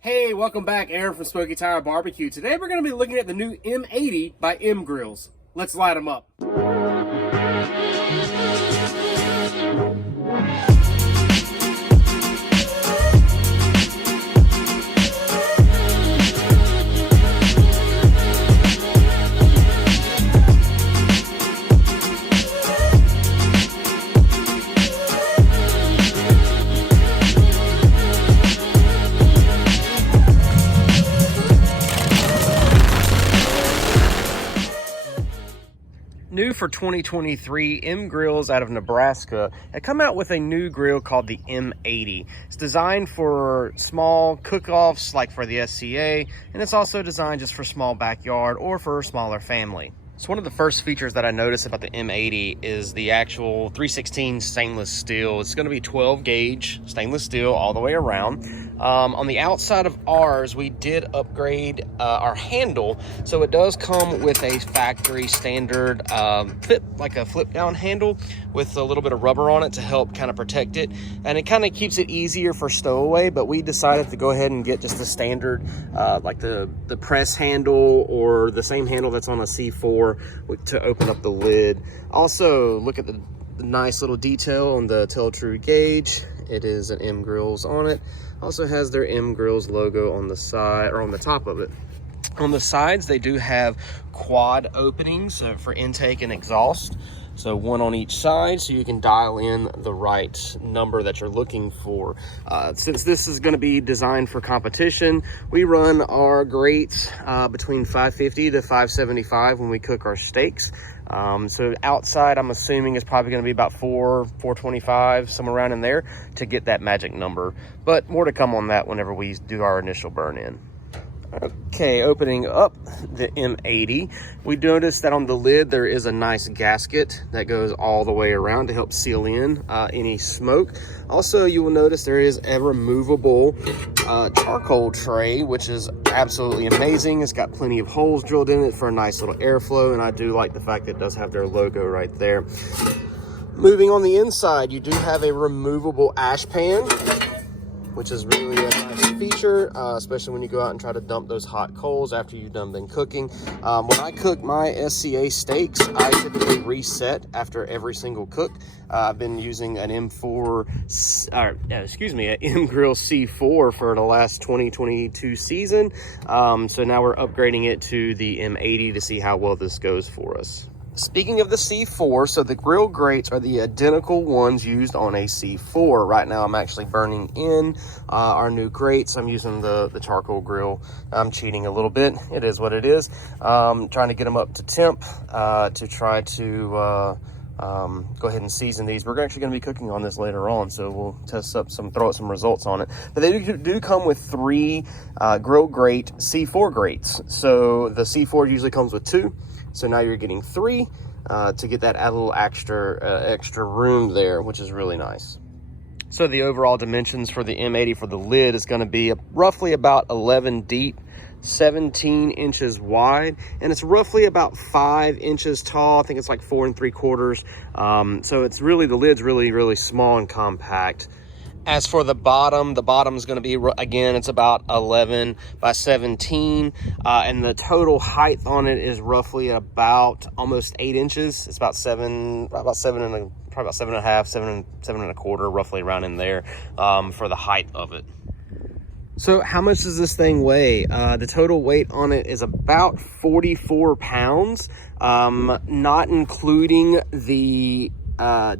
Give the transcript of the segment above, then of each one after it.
Hey, welcome back. Aaron from Smokey Tire Barbecue. Today we're going to be looking at the new M80 by M Grills. Let's light them up. New for 2023, M Grills out of Nebraska have come out with a new grill called the M80. It's designed for small cook-offs like for the SCA, and it's also designed just for small backyard or for a smaller family. So one of the first features that I noticed about the M80 is the actual 316 stainless steel. It's going to be 12 gauge stainless steel all the way around. On the outside of ours, we did upgrade our handle, so it does come with a factory standard flip down handle with a little bit of rubber on it to help kind of protect it, and it kind of keeps it easier for stowaway. But we decided to go ahead and get just the standard like the press handle or the same handle that's on a C4 to open up the lid. Also, look at the nice little detail on the Tell True gauge. It is an M Grills on it. Also has their M Grills logo on the side, or on the top of it. On the sides, they do have quad openings for intake and exhaust. So one on each side, so you can dial in the right number that you're looking for. Since this is gonna be designed for competition, we run our grates between 550 to 575 when we cook our steaks. So outside, I'm assuming it's probably gonna be about 425, somewhere around in there to get that magic number. But more to come on that whenever we do our initial burn in. Okay, opening up the M80, we noticed that on the lid there is a nice gasket that goes all the way around to help seal in any smoke. Also, you will notice there is a removable charcoal tray, which is absolutely amazing. It's got plenty of holes drilled in it for a nice little airflow, and I do like the fact that it does have their logo right there. Moving on the inside, you do have a removable ash pan, which is really a nice feature, especially when you go out and try to dump those hot coals after you've done been cooking. When I cook my SCA steaks, I typically reset after every single cook. I've been using an an M Grill C4 for the last 2022 season. So now we're upgrading it to the M80 to see how well this goes for us. Speaking of the C4, so the grill grates are the identical ones used on a C4. Right now I'm actually burning in our new grates. I'm using the charcoal grill. I'm cheating a little bit. It is what it is. Trying to get them up to temp to try to go ahead and season these. We're actually going to be cooking on this later on, so we'll test up throw out some results on it. But they do come with 3 grill grate C4 grates. So the C4 usually comes with 2. So now you're getting 3 to get that add a little extra room there, which is really nice. So the overall dimensions for the M80 for the lid is going to be roughly about 11 deep, 17 inches wide, and it's roughly about 5 inches tall. I think it's like 4 3/4. So it's really, the lid's really small and compact. As for the bottom is going to be, again, it's about 11 by 17, and the total height on it is roughly about almost 8 inches. It's about 7 and probably about 7.5, 7 1/4, roughly around in there, for the height of it. So how much does this thing weigh? The total weight on it is about 44 pounds, not including the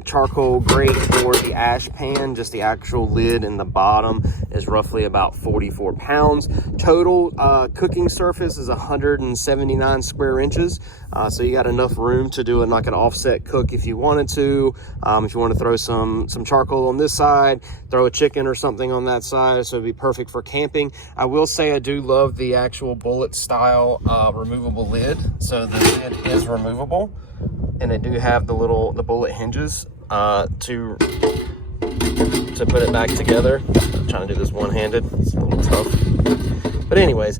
charcoal grate or the ash pan. Just the actual lid and the bottom is roughly about 44 pounds. Total cooking surface is 179 square inches. So you got enough room to do like an offset cook if you wanted to. If you want to throw some charcoal on this side, throw a chicken or something on that side, so it'd be perfect for camping. I will say I do love the actual bullet style removable lid. So the lid is removable, and they do have the bullet hinges to put it back together. I'm trying to do this one-handed. It's a little tough. But anyways,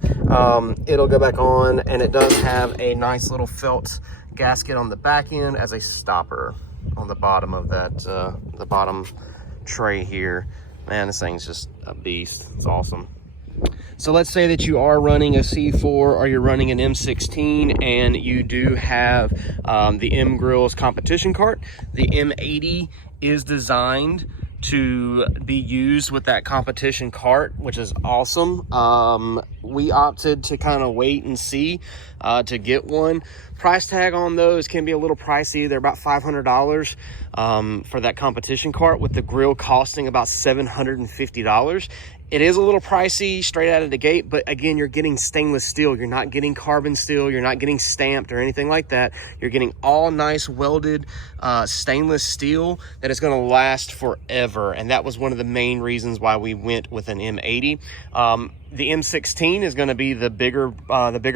it'll go back on, and it does have a nice little felt gasket on the back end as a stopper on the bottom of that, the bottom tray here. Man, this thing's just a beast. It's awesome. So let's say that you are running a C4 or you're running an M16 and you do have the M Grills competition cart. The M80 is designed to be used with that competition cart, which is awesome. We opted to kind of wait and see to get one. Price tag on those can be a little pricey. They're about $500 for that competition cart, with the grill costing about $750. It is a little pricey straight out of the gate, but again, you're getting stainless steel. You're not getting carbon steel. You're not getting stamped or anything like that. You're getting all nice welded stainless steel that is going to last forever. And that was one of the main reasons why we went with an M80. The M16 is going to be the bigger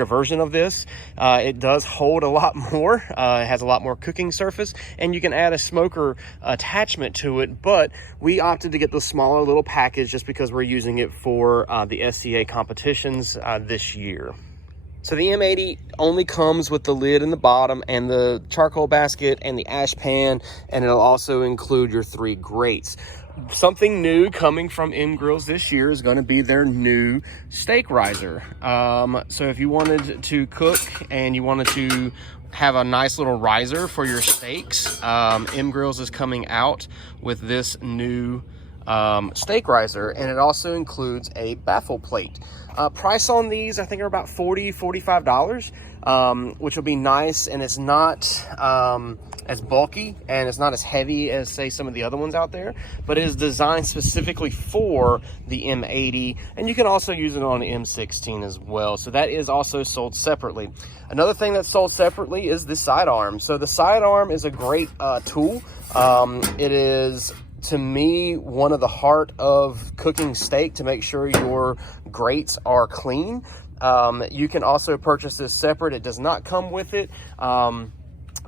version of this. It does hold a lot more. It has a lot more cooking surface, and you can add a smoker attachment to it. But we opted to get the smaller little package just because we're using it for the SCA competitions this year. So the M80 only comes with the lid in the bottom and the charcoal basket and the ash pan, and it'll also include your 3 grates. Something new coming from M Grills this year is going to be their new steak riser. So if you wanted to cook and you wanted to have a nice little riser for your steaks, M Grills is coming out with this new steak riser, and it also includes a baffle plate. Price on these, I think, are about $45, which will be nice, and it's not as bulky and it's not as heavy as, say, some of the other ones out there, but it is designed specifically for the M80, and you can also use it on the M16 as well. So that is also sold separately. Another thing that's sold separately is the sidearm. So the sidearm is a great tool. It is, to me, one of the heart of cooking steak, to make sure your grates are clean. You can also purchase this separate. It does not come with it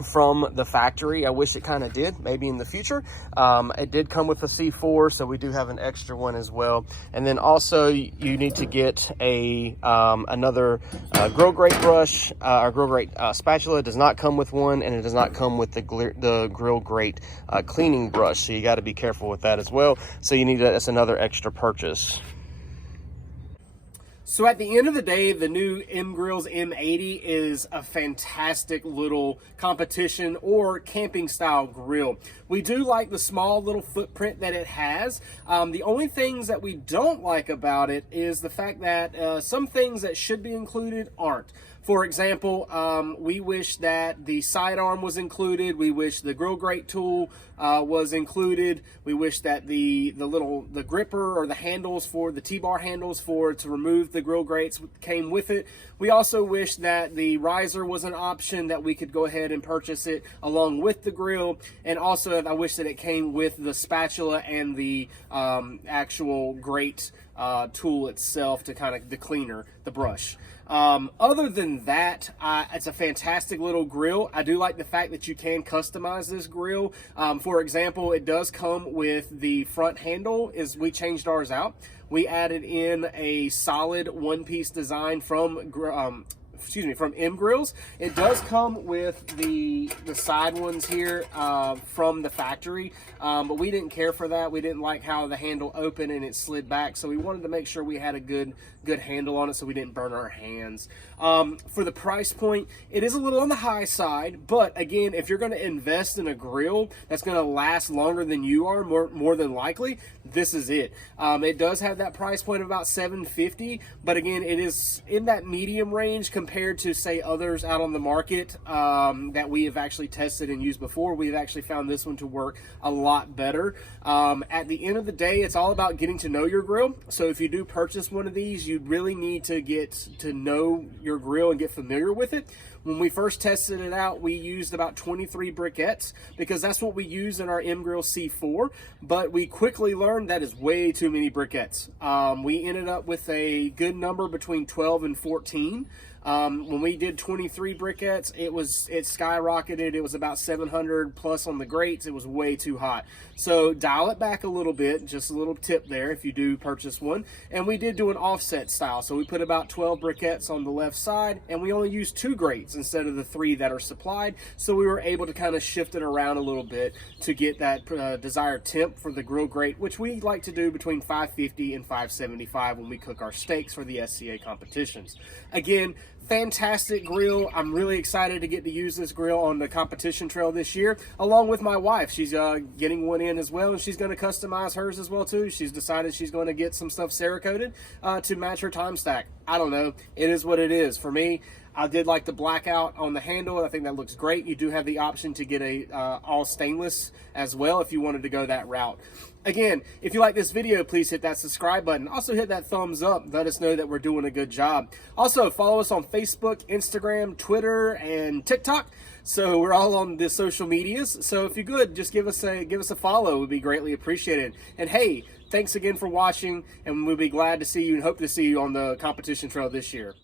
from the factory. I wish it kind of did, maybe in the future. It did come with a C4, so we do have an extra one as well. And then also you need to get a another grill grate brush or grill grate spatula. It does not come with one, and it does not come with the grill grate cleaning brush, so you got to be careful with that as well. So you need that's another extra purchase. So at the end of the day, the new M Grills M80 is a fantastic little competition or camping style grill. We do like the small little footprint that it has. The only things that we don't like about it is the fact that some things that should be included aren't. For example, we wish that the sidearm was included. We wish the grill grate tool was included. We wish that the gripper or the handles for the T-bar handles to remove the grill grates came with it. We also wish that the riser was an option, that we could go ahead and purchase it along with the grill. And also, I wish that it came with the spatula and the actual grate tool itself to kind of the cleaner, the brush. Other than that, it's a fantastic little grill. I do like the fact that you can customize this grill. For example, it does come with the front handle. We changed ours out. We added in a solid one-piece design from M Grills. It does come with the side ones here from the factory, but we didn't care for that. We didn't like how the handle opened and it slid back, so we wanted to make sure we had a good handle on it so we didn't burn our hands. For the price point, it is a little on the high side, but again, if you're going to invest in a grill that's going to last longer than you are, more than likely, this is it. It does have that price point of about $750, but again, it is in that medium range compared to, say, others out on the market that we have actually tested and used before. We've actually found this one to work a lot better. At the end of the day, it's all about getting to know your grill. So if you do purchase one of these, you really need to get to know your grill and get familiar with it. When we first tested it out, we used about 23 briquettes because that's what we use in our M Grill C4, but we quickly learned that is way too many briquettes. We ended up with a good number between 12 and 14. When we did 23 briquettes, it skyrocketed. It was about 700 plus on the grates. It was way too hot. So dial it back a little bit, just a little tip there if you do purchase one. And we did do an offset style. So we put about 12 briquettes on the left side, and we only used 2 grates slots instead of the 3 that are supplied. So we were able to kind of shift it around a little bit to get that desired temp for the grill grate, which we like to do between 550 and 575 when we cook our steaks for the SCA competitions. Again, fantastic grill. I'm really excited to get to use this grill on the competition trail this year, along with my wife. She's getting one in as well, and she's going to customize hers as well too. She's decided she's going to get some stuff Cerakoted to match her time stack. I don't know. It is what it is. For me, I did like the blackout on the handle. I think that looks great. You do have the option to get a all stainless as well if you wanted to go that route. Again, if you like this video, please hit that subscribe button. Also hit that thumbs up. Let us know that we're doing a good job. Also, follow us on Facebook, Instagram, Twitter, and TikTok. So we're all on the social medias. So if you're good, just give us a follow. It would be greatly appreciated. And hey, thanks again for watching, and we'll be glad to see you and hope to see you on the competition trail this year.